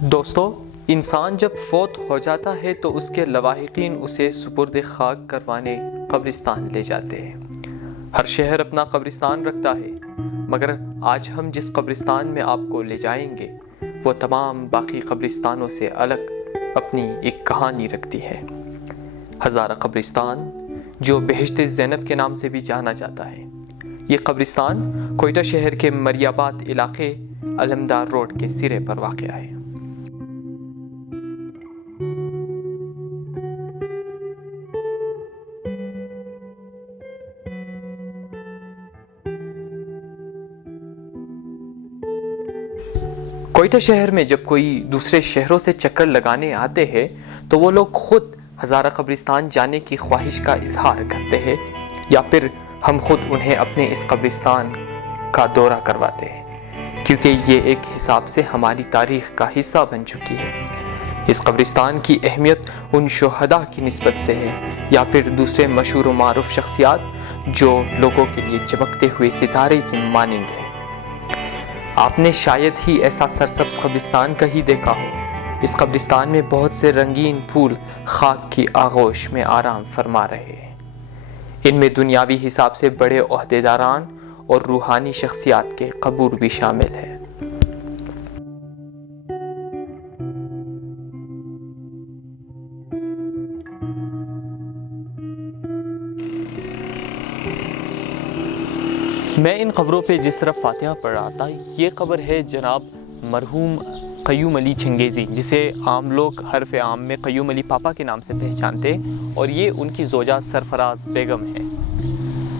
دوستو، انسان جب فوت ہو جاتا ہے تو اس کے لواحقین اسے سپرد خاک کروانے قبرستان لے جاتے ہیں۔ ہر شہر اپنا قبرستان رکھتا ہے، مگر آج ہم جس قبرستان میں آپ کو لے جائیں گے وہ تمام باقی قبرستانوں سے الگ اپنی ایک کہانی رکھتی ہے۔ ہزارہ قبرستان، جو بہشت زینب کے نام سے بھی جانا جاتا ہے، یہ قبرستان کوئٹہ شہر کے مریاباد علاقے علمدار روڈ کے سرے پر واقع ہے۔ کوئٹہ شہر میں جب کوئی دوسرے شہروں سے چکر لگانے آتے ہیں تو وہ لوگ خود ہزارہ قبرستان جانے کی خواہش کا اظہار کرتے ہیں، یا پھر ہم خود انہیں اپنے اس قبرستان کا دورہ کرواتے ہیں، کیونکہ یہ ایک حساب سے ہماری تاریخ کا حصہ بن چکی ہے۔ اس قبرستان کی اہمیت ان شہداء کی نسبت سے ہے، یا پھر دوسرے مشہور و معروف شخصیات جو لوگوں کے لیے چمکتے ہوئے ستارے کی مانند ہیں۔ آپ نے شاید ہی ایسا سرسبز قبرستان کہیں دیکھا ہو۔ اس قبرستان میں بہت سے رنگین پھول خاک کی آغوش میں آرام فرما رہے ہیں۔ ان میں دنیاوی حساب سے بڑے عہدیداران اور روحانی شخصیات کے قبور بھی شامل ہیں۔ میں ان قبروں پہ جس طرف فاتحہ پڑھ رہا تھا، یہ قبر ہے جناب مرحوم قیوم علی چنگیزی، جسے عام لوگ حرف عام میں قیوم علی پاپا کے نام سے پہچانتے ہیں، اور یہ ان کی زوجہ سرفراز بیگم ہے۔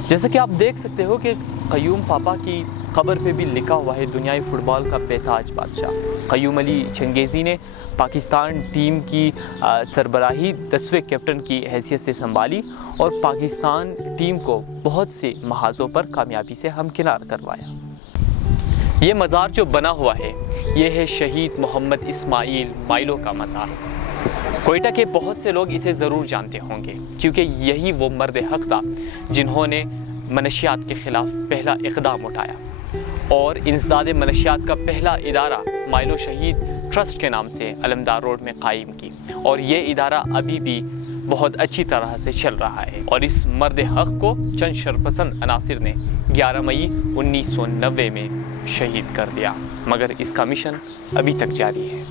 جیسا کہ آپ دیکھ سکتے ہو کہ قیوم پاپا کی قبر پہ بھی لکھا ہوا ہے دنیائی فٹ بال کا بےتاج بادشاہ۔ قیوم علی چنگیزی نے پاکستان ٹیم کی سربراہی 10ویں کیپٹن کی حیثیت سے سنبھالی اور پاکستان ٹیم کو بہت سے محاذوں پر کامیابی سے ہمکنار کروایا۔ یہ مزار جو بنا ہوا ہے، یہ ہے شہید محمد اسماعیل مائلو کا مزار۔ کوئٹہ کے بہت سے لوگ اسے ضرور جانتے ہوں گے، کیونکہ یہی وہ مرد حق تھا جنہوں نے منشیات کے خلاف پہلا اقدام اٹھایا اور انسداد منشیات کا پہلا ادارہ مائلو شہید ٹرسٹ کے نام سے علمدار روڈ میں قائم کی، اور یہ ادارہ ابھی بھی بہت اچھی طرح سے چل رہا ہے۔ اور اس مرد حق کو چند شرپسند عناصر نے 11 مئی 1990 میں شہید کر دیا، مگر اس کا مشن ابھی تک جاری ہے۔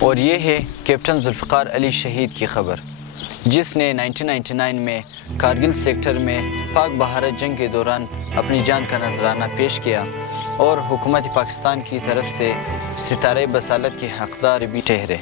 اور یہ ہے کیپٹن ذوالفقار علی شہید کی خبر، جس نے 1999 میں کارگل سیکٹر میں پاک بھارت جنگ کے دوران اپنی جان کا نذرانہ پیش کیا اور حکومت پاکستان کی طرف سے ستارہ بصالت کے حقدار بھی ٹھہرے۔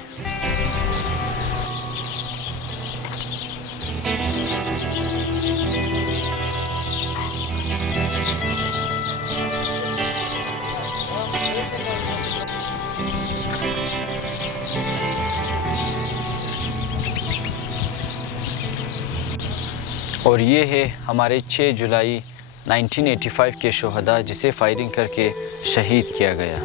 اور یہ ہے ہمارے 6 جولائی 1985 کے شہداء، جسے فائرنگ کر کے شہید کیا گیا۔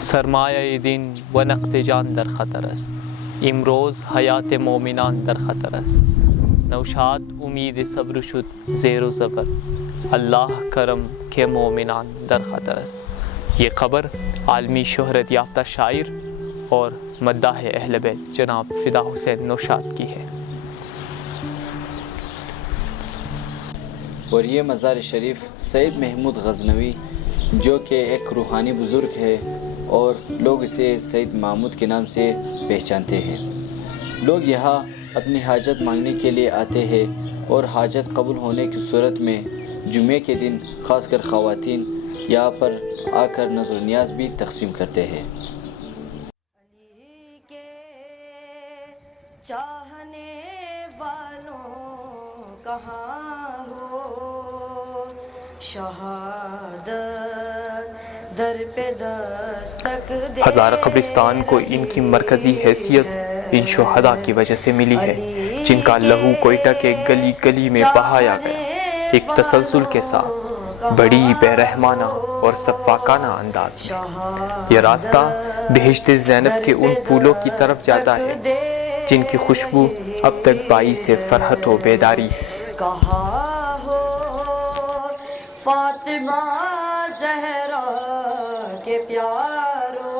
سرمایہ دین و نقد جان در خطر است، امروز حیات مومنان در خطر است، نوشاد امید صبر شد زیر و زبر، اللہ کرم کے مومنان در خطر است۔ یہ خبر عالمی شہرت یافتہ شاعر اور مداح اہل بیت جناب فدا حسین نوشاد کی ہے۔ اور یہ مزار شریف سید محمود غزنوی، جو کہ ایک روحانی بزرگ ہے اور لوگ اسے سید محمود کے نام سے پہچانتے ہیں۔ لوگ یہاں اپنی حاجت مانگنے کے لیے آتے ہیں اور حاجت قبول ہونے کی صورت میں جمعے کے دن خاص کر خواتین یہاں پر آ کر نظر و نیاز بھی تقسیم کرتے ہیں۔ علی کے چاہنے والوں کہاں ہو، شہادت ہزارہ قبرستان کو ان کی مرکزی حیثیت ان شہداء کی وجہ سے ملی ہے جن کا لہو کوئٹہ کے گلی گلی میں بہایا گیا، ایک تسلسل کے ساتھ بڑی بے رحمانہ اور سفاکانہ انداز میں۔ یہ راستہ بہشت زینب کے ان پھولوں کی طرف جاتا ہے جن کی خوشبو اب تک باعث فرحت و بیداری ہے۔ کہاں ہو فاطمہ زہرا کے پیارو،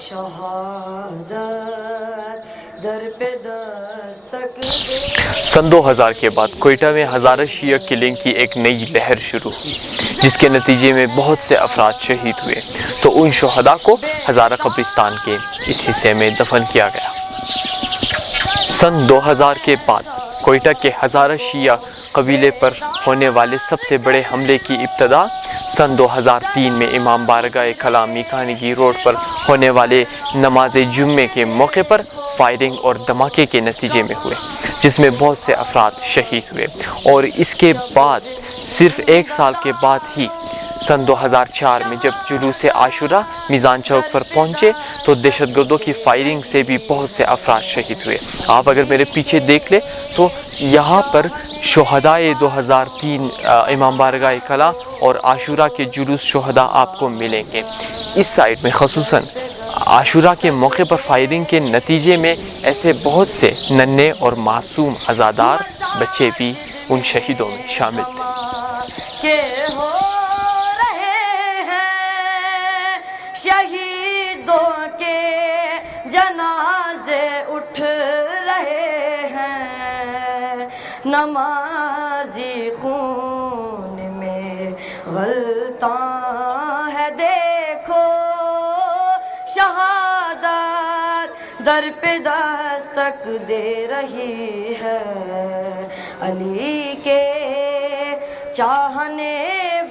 شہادت در پہ دستک دے۔ سن 2000 کے بعد کوئٹہ میں ہزارہ شیعہ کلنگ کی ایک نئی لہر شروع ہوئی جس کے نتیجے میں بہت سے افراد شہید ہوئے، تو ان شہداء کو ہزارہ قبرستان کے اس حصے میں دفن کیا گیا۔ سن 2000 کے بعد کوئٹہ کے ہزارہ شیعہ قبیلے پر ہونے والے سب سے بڑے حملے کی ابتدا سن 2003 میں امام بارگاہ کلام میکانگی روڈ پر ہونے والے نماز جمعے کے موقع پر فائرنگ اور دھماکے کے نتیجے میں ہوئے، جس میں بہت سے افراد شہید ہوئے، اور اس کے بعد صرف ایک سال کے بعد ہی سن 2004 میں جب جلوس عاشورہ میزان چوک پر پہنچے تو دہشت گردوں کی فائرنگ سے بھی بہت سے افراد شہید ہوئے۔ آپ اگر میرے پیچھے دیکھ لیں تو یہاں پر شہدائے 2003 امام بارگاہ کلا اور عاشورہ کے جلوس شہداء آپ کو ملیں گے۔ اس سائٹ میں خصوصاً عاشورہ کے موقع پر فائرنگ کے نتیجے میں ایسے بہت سے ننھے اور معصوم عزادار بچے بھی ان شہیدوں میں شامل تھے۔ کہ ہو رہے ہیں شہیدوں کے جنازے اٹھ رہے ہیں، نمازی خون میں غلطاں ہے دیکھو، شہادت در پہ دستک دے رہی ہے، علی کے چاہنے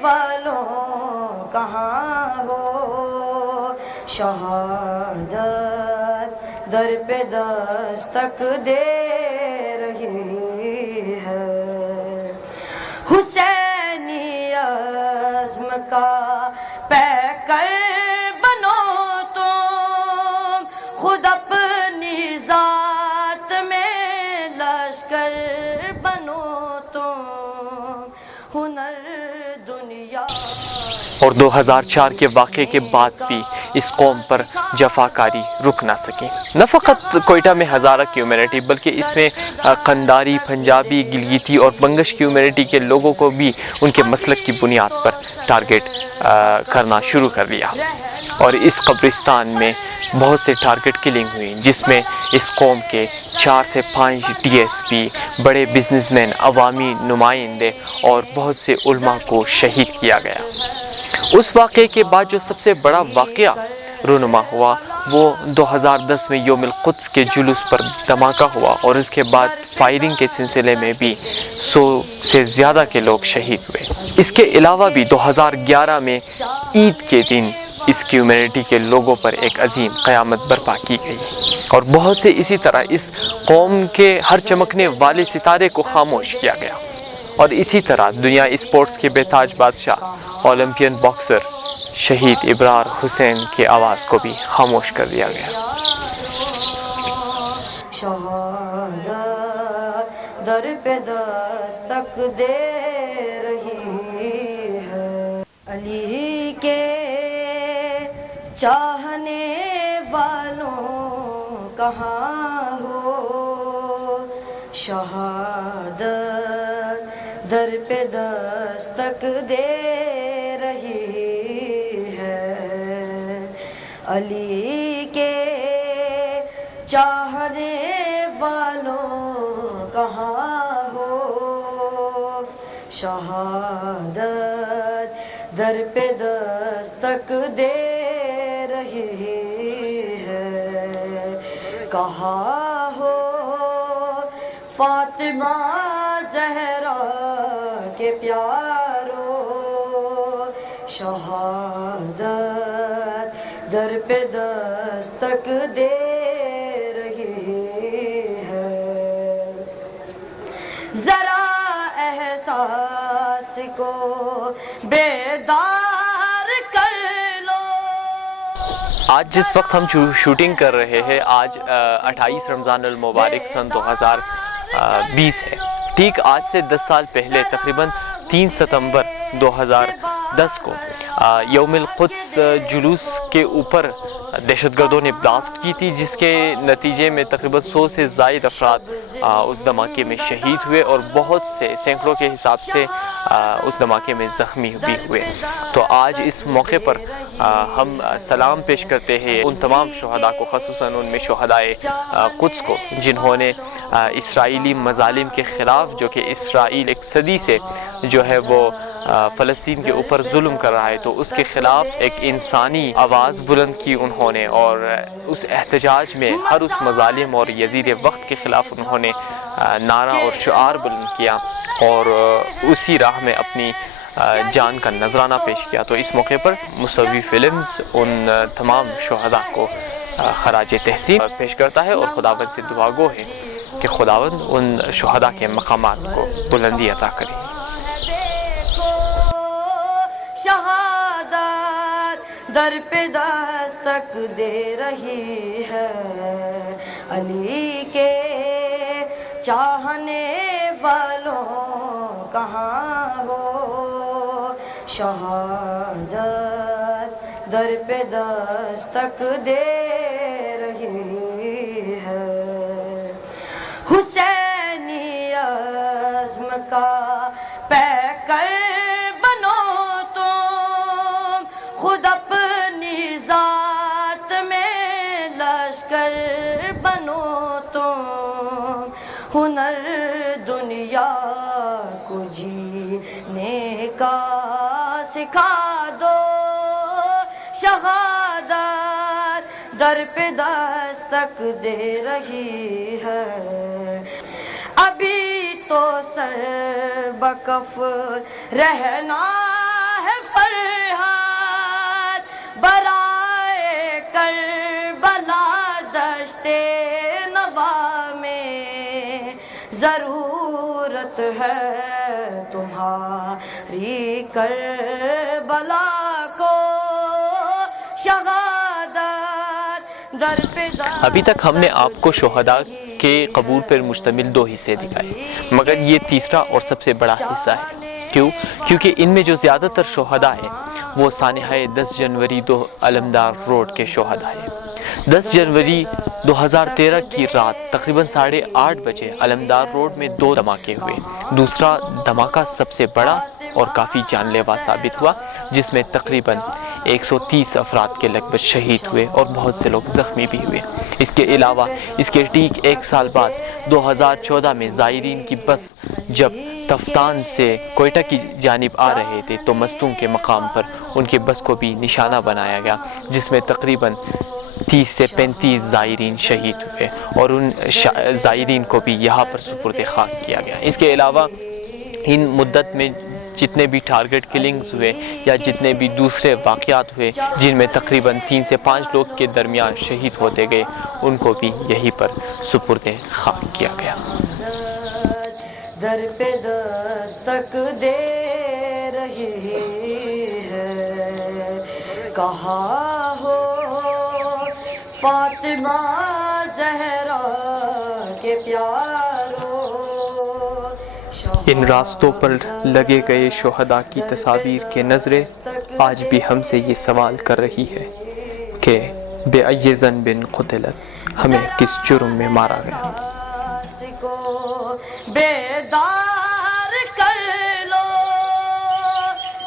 والوں کہاں ہو، شہادت در پہ دستک دے رہی ہے، حسینی عزم کا پیکر بنو تم، خود اپنی ذات میں لشکر بنو تم، ہنر دنیا۔ اور 2004 کے واقعے کے بعد بھی اس قوم پر جفاکاری رک نہ سکی۔ نہ فقط کوئٹہ میں ہزارہ کمیونٹی بلکہ اس میں قنداری، پنجابی، گلگیتی اور بنگش کمیونٹی کے لوگوں کو بھی ان کے مسلک کی بنیاد پر ٹارگٹ کرنا شروع کر دیا، اور اس قبرستان میں بہت سے ٹارگٹ کلنگ ہوئی جس میں اس قوم کے 4 سے 5 ڈی ایس پی، بڑے بزنس مین، عوامی نمائندے اور بہت سے علماء کو شہید کیا گیا۔ اس واقعے کے بعد جو سب سے بڑا واقعہ رونما ہوا وہ 2010 میں یوم القدس کے جلوس پر دھماکہ ہوا، اور اس کے بعد فائرنگ کے سلسلے میں بھی 100 سے زیادہ کے لوگ شہید ہوئے۔ اس کے علاوہ بھی 2011 میں عید کے دن اس کمیونٹی کے لوگوں پر ایک عظیم قیامت برپا کی گئی، اور بہت سے اسی طرح اس قوم کے ہر چمکنے والے ستارے کو خاموش کیا گیا، اور اسی طرح دنیا اسپورٹس کے بے تاج بادشاہ اولمپئن باکسر شہید ابرار حسین کی آواز کو بھی خاموش کر دیا گیا۔ شہادت در پہ دستک دے رہی ہے، علی کے چاہنے والوں کہاں ہو، شہادت در پہ دستک دے رہی ہے، علی کے چاہنے والوں کہاں ہو، شہادت در پہ دستک دے رہی ہے، کہاں ہو فاطمہ زہرا کے پیارو، شہادت در پہ دستک دے رہی ہے، ذرا احساس کو بیدار آج جس وقت ہم شوٹنگ کر رہے ہیں آج 28 رمضان المبارک سن 2020 ہے. ٹھیک آج سے 10 سال پہلے تقریباً 3 ستمبر 2010 کو یوم القدس جلوس کے اوپر دہشت گردوں نے بلاسٹ کی تھی، جس کے نتیجے میں تقریباً 100 سے زائد افراد اس دھماکے میں شہید ہوئے اور بہت سے سینکڑوں کے حساب سے اس دھماکے میں زخمی بھی ہوئے. تو آج اس موقع پر ہم سلام پیش کرتے ہیں ان تمام شہداء کو، خصوصاً ان میں شہدائے قدس کو جنہوں نے اسرائیلی مظالم کے خلاف، جو کہ اسرائیل ایک صدی سے جو ہے وہ فلسطین کے اوپر ظلم کر رہا ہے، تو اس کے خلاف ایک انسانی آواز بلند کی انہوں نے، اور اس احتجاج میں ہر اس مظالم اور یزید وقت کے خلاف انہوں نے نعرہ اور شعار بلند کیا اور اسی راہ میں اپنی جان کا نذرانہ پیش کیا. تو اس موقع پر مصوی فلمز ان تمام شہداء کو خراج تحسین پیش کرتا ہے اور خداوند سے دعا گو ہے کہ خداوند ان شہداء کے مقامات کو بلندی عطا کرے. شہادت در پہ دستک دے رہی ہے، علی کے چاہنے والوں کہاں ہو. شہادت در پہ دستک دے رہی ہے، حسینی عزم کا پیکر بنو تم، خود اپنی ذات میں لشکر بنو تم. ہنر دنیا کو جینے کا سکھا دو، شہادت در پہ دستک دے رہی ہے. ابھی تو سر بکف رہنا ہے فرحت، برائے کربلا دشت نوا میں ضرورت ہے تمہاری کربلا کو. شہادت در پہ ابھی تک ہم نے آپ کو شہداء کے قبور پر مشتمل 2 حصے دکھائے، مگر یہ تیسرا اور سب سے بڑا حصہ ہے. کیوں؟ کیونکہ ان میں جو زیادہ تر شہداء ہیں وہ سانحہ 10 جنوری 2 علمدار روڈ کے شہداء ہیں. 10 جنوری 2013 کی رات تقریباً 8:30 بجے علمدار روڈ میں 2 دھماکے ہوئے. دوسرا دھماکہ سب سے بڑا اور کافی جان لیوا ثابت ہوا، جس میں تقریباً 130 افراد کے لگ بھگ شہید ہوئے اور بہت سے لوگ زخمی بھی ہوئے. اس کے علاوہ اس کے ٹھیک 1 سال بعد 2014 میں زائرین کی بس جب تفتان سے کوئٹہ کی جانب آ رہے تھے تو مستونگ کے مقام پر ان کے بس کو بھی نشانہ بنایا گیا، جس میں تقریباً 30 سے 35 زائرین شہید ہوئے اور ان زائرین کو بھی یہاں پر سپرد خاک کیا گیا. اس کے علاوہ ان مدت میں جتنے بھی ٹارگٹ کلنگز ہوئے یا جتنے بھی دوسرے واقعات ہوئے جن میں تقریباً 3 سے 5 لوگ کے درمیان شہید ہوتے گئے، ان کو بھی یہیں پر سپرد خاک کیا گیا. در پہ دستک دے رہی ہے، کہاں ہو فاطمہ زہرا کے پیارو. ان راستوں پر لگے گئے شہداء کی تصاویر کے نظریں آج بھی ہم سے یہ سوال کر رہی ہے کہ بے ای ذنب قتلت، ہمیں کس جرم میں مارا گیا. بیدار کر لو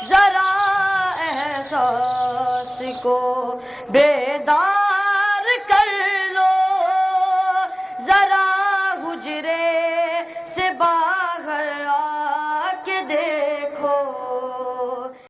ذرا احساس کو،